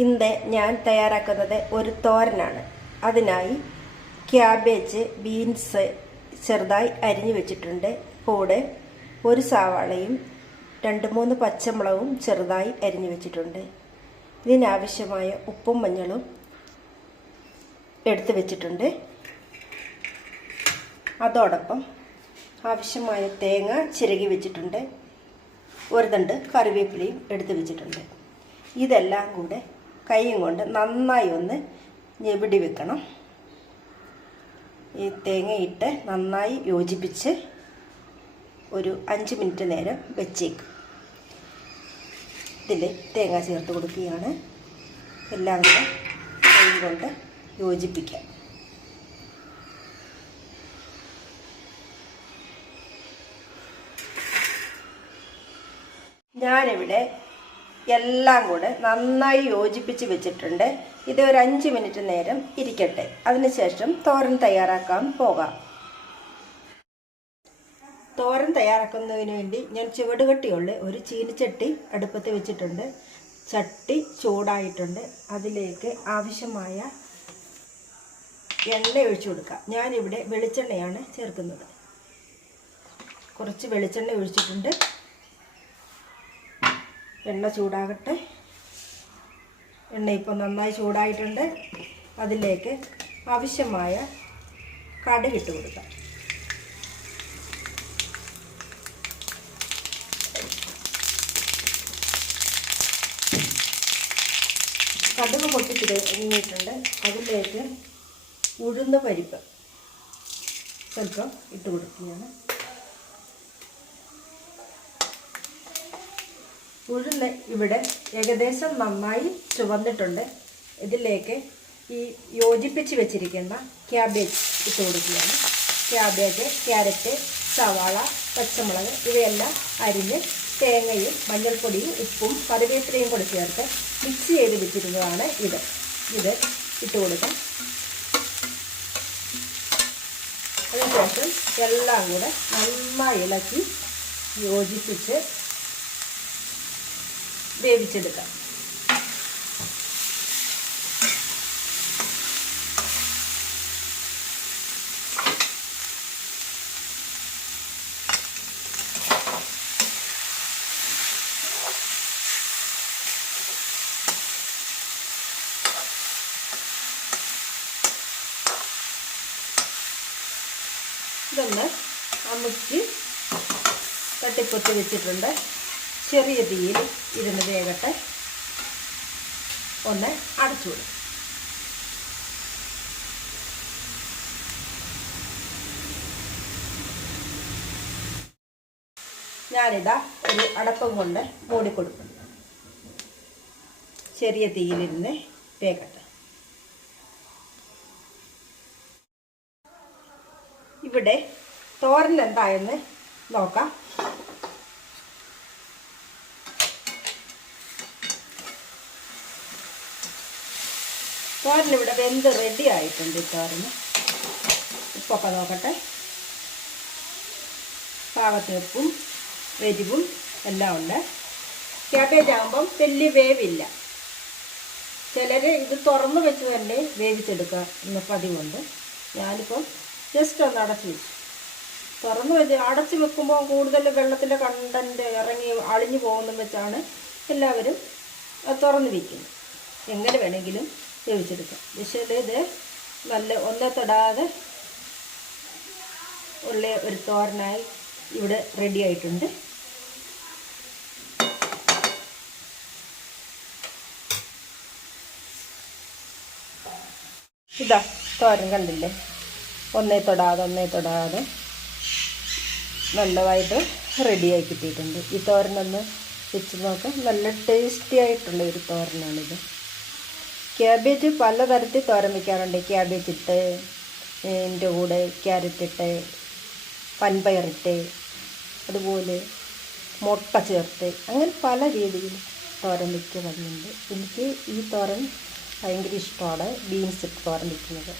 ഇന്ന് ഞാൻ തയ്യാറാക്കുന്നത് ഒരു തോരനാണ്. അതിനായി ക്യാബേജ് ബീൻസ് ചെറുതായി അരിഞ്ഞു വെച്ചിട്ടുണ്ട്. കൂടെ ഒരു സവാളയും രണ്ട് മൂന്ന് പച്ചമുളകും ചെറുതായി അരിഞ്ഞു വെച്ചിട്ടുണ്ട്. ഇതിനാവശ്യമായ ഉപ്പും മഞ്ഞളും എടുത്തു വെച്ചിട്ടുണ്ട്. അതോടൊപ്പം ആവശ്യമായ തേങ്ങ ചിരകി വെച്ചിട്ടുണ്ട്. ഒരു തണ്ട് കറിവേപ്പിലയും എടുത്തു വെച്ചിട്ടുണ്ട്. ഇതെല്ലാം കൂടെ കൈയും കൊണ്ട് നന്നായി ഒന്ന് ഞെവിടി വെക്കണം. ഈ തേങ്ങയിട്ട് നന്നായി യോജിപ്പിച്ച് ഒരു അഞ്ച് മിനിറ്റ് നേരം വെച്ചേക്കും. ഇതിൽ തേങ്ങ ചേർത്ത് കൊടുക്കുകയാണ്. എല്ലാം കൂടെ കൈ കൊണ്ട് യോജിപ്പിക്കാം. ഞാനിവിടെ എല്ലാം കൂടെ നന്നായി യോജിപ്പിച്ച് വെച്ചിട്ടുണ്ട്. ഇത് ഒരു അഞ്ച് മിനിറ്റ് നേരം ഇരിക്കട്ടെ. അതിനുശേഷം തോരൻ തയ്യാറാക്കാൻ പോകാം. തോരൻ തയ്യാറാക്കുന്നതിന് വേണ്ടി ഞാൻ ചുവടുകട്ടിയുള്ള ഒരു ചീനിച്ചട്ടി അടുപ്പത്ത് വെച്ചിട്ടുണ്ട്. ചട്ടി ചൂടായിട്ടുണ്ട്. അതിലേക്ക് ആവശ്യമായ എണ്ണ ഒഴിച്ചു കൊടുക്കാം. ഞാനിവിടെ വെളിച്ചെണ്ണയാണ് ചേർക്കുന്നത്. കുറച്ച് വെളിച്ചെണ്ണ ഒഴിച്ചിട്ടുണ്ട്. എണ്ണ ചൂടാകട്ടെ. എണ്ണ ഇപ്പോൾ നന്നായി ചൂടായിട്ടുണ്ട്. അതിലേക്ക് ആവശ്യമായ കടുക് ഇട്ട് കൊടുക്കാം. കടുക് പൊട്ടിത്തിരിഞ്ഞിട്ടുണ്ട് അതിലേക്ക് ഉഴുന്ന പരിപ്പ് സ്വല്പം ഇട്ട് കൊടുക്കുകയാണ്. ഉഴുന്ന് ഇവിടെ ഏകദേശം നന്നായി ചുവന്നിട്ടുണ്ട്. ഇതിലേക്ക് ഈ യോജിപ്പിച്ച് വെച്ചിരിക്കുന്ന ക്യാബേജ് ഇട്ട് കൊടുക്കുകയാണ്. ക്യാബേജ് ക്യാരറ്റ് സവാള പച്ചമുളക് ഇവയെല്ലാം അരിഞ്ഞ് തേങ്ങയും മഞ്ഞൾപ്പൊടിയും ഉപ്പും കറിവേപ്പിലയും കൂടി ചേർത്ത് മിക്സ് ചെയ്ത് വെച്ചിരുന്നതാണ് ഇത്. ഇത് ഇട്ട് കൊടുക്കാം. അതിനുശേഷം എല്ലാം കൂടെ നന്നായി ഇളക്കി യോജിപ്പിച്ച് വേവിച്ചെടുക്കാം. ഇതൊന്ന് അമുക്കി തട്ടിപ്പൊത്തി വെച്ചിട്ടുണ്ട്. ചെറിയ തീയിൽ ഇരുന്ന് വേകട്ടെ ഒന്ന് അടച്ചു കൊടുക്കും. ഞാനിതാ ഒരു അടപ്പം കൊണ്ട് മൂടിക്കൊടുക്കും ചെറിയ തീയിലിരുന്ന് വേകട്ടെ ഇവിടെ തോരൻ എന്തായെന്ന് നോക്കാം. തോരൻ ഇവിടെ വെന്ത് റെഡി ആയിട്ടുണ്ട് ഈ തോരന് ഉപ്പൊക്കെ നോക്കട്ടെ. പാകത്തേപ്പും എരിവും എല്ലാം ഉണ്ട്. ക്യാബേജ് ആകുമ്പം വലിയ വേവില്ല. ചിലർ ഇത് തുറന്ന് വെച്ച് തന്നെ വേവിച്ചെടുക്കുക എന്ന പതിവുണ്ട്. ഞാനിപ്പോൾ ജസ്റ്റ് ഒന്ന് അടച്ചു വെച്ചു. തുറന്ന് വെച്ച് അടച്ച് വെക്കുമ്പോൾ കൂടുതൽ വെള്ളത്തിന്റെ കണ്ടന്റ് ഇറങ്ങി അളിഞ്ഞു പോകുന്നു വെച്ചാണ് എല്ലാവരും തുറന്ന് വയ്ക്കുന്നത് എങ്ങനെ വേണമെങ്കിലും വേവിച്ചെടുക്കാം പക്ഷേ ഇത് നല്ല ഒന്നെ തൊടാതെ ഉള്ള ഒരു തോരനായി ഇവിടെ റെഡി ആയിട്ടുണ്ട്. ഇതാ തോരൻ കണ്ടില്ലേ? ഒന്നേ തൊടാതെ ഒന്നേ തൊടാതെ നല്ലതായിട്ട് റെഡിയായി കിട്ടിയിട്ടുണ്ട്. ഈ തോരനൊന്ന് വെച്ച് നോക്കാം. നല്ല ടേസ്റ്റി ആയിട്ടുള്ള ഒരു തോരനാണിത്. ക്യാബേജ് പലതരത്തിൽ തോരൻ വയ്ക്കാറുണ്ട് ക്യാബേജ് ഇട്ട് ഇതിന്റെ കൂടെ ക്യാരറ്റ് ഇട്ട് പൻപയറിട്ട് അതുപോലെ മുട്ട ചേർത്ത് അങ്ങനെ പല രീതിയിൽ തോരൻ വയ്ക്കുന്നുണ്ട് എനിക്ക് ഈ തോരൻ ഭയങ്കര ഇഷ്ടമാണ്. ബീൻസ് ഇട്ട് തോരൻ വയ്ക്കുന്നത്